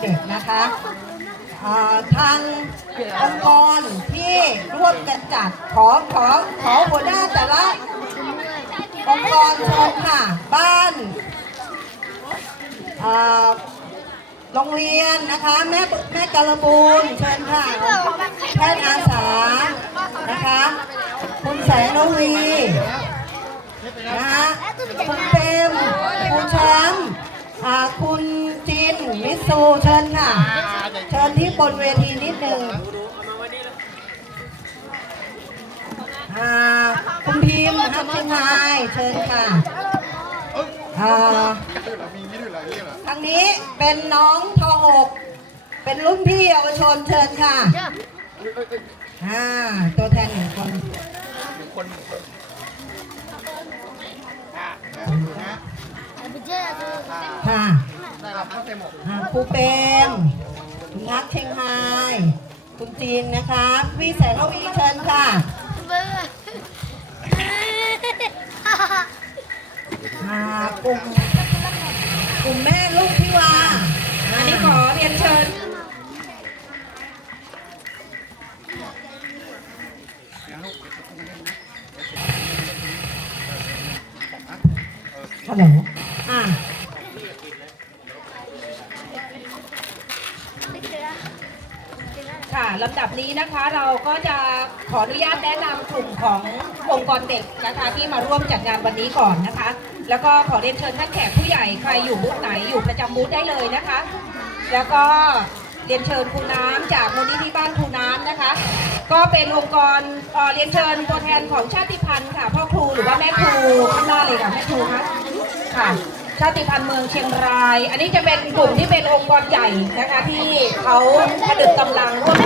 เด็กๆนะคะทางองค์กรที่ร่วมกันจัดขอขอขอหัวหน้าแต่ละองค์กรชมค่ะ บ้านโรงเรียนนะคะ แม่แม่กาลบูนเชิญค่ะแพทย์อาสานะคะ คุณแสงนวีนะคะคุณเต็มคุณช เชิญค่ะ เชิญที่บนเวทีนิดหนึ่งอ่าคุณพิมพ์ครับคุณนายเชิญค่ะอ่าทางนี้เป็นน้องทหกเป็นรุ่นพี่เยาวชนเชิญค่ะอ่าตัวแทนหนึ่งคนค่ะอ่า ครูเป็นคุณนักเชียงไฮคุณจีนนะคะพี่แสนระวีเชิญค่ะอ่ากลุ่มกลุ่มแม่ลูกพี่วาอันนี้ขอเรียนเชิญฮัลโหลอ่า ค่ะลำดับนี้นะคะเราก็จะขออนุญาตแนะนำกลุ่มขององค์กรเด็กนะคะที่มาร่วมจัดงานวันนี้ก่อนนะคะ แล้วก็ขอเรียนเชิญท่านแขกผู้ใหญ่ใครอยู่บูธไหนอยู่ประจำบูธได้เลยนะคะ แล้วก็เรียนเชิญครูน้ำจากมูลนิธิบ้านครูน้ำนะคะ ก็เป็นองค์กรเเรียนเชิญตัวแทนของชาติพันธุ์ค่ะพ่อครูหรือว่าแม่ครูข้างหน้าเลยค่ะแม่ครูคะค่ะชาติพันธุ์เมืองเชียงราย อันนี้จะเป็นกลุ่มที่เป็นองค์กรใหญ่นะคะที่เขาผนึกกำลังร่วม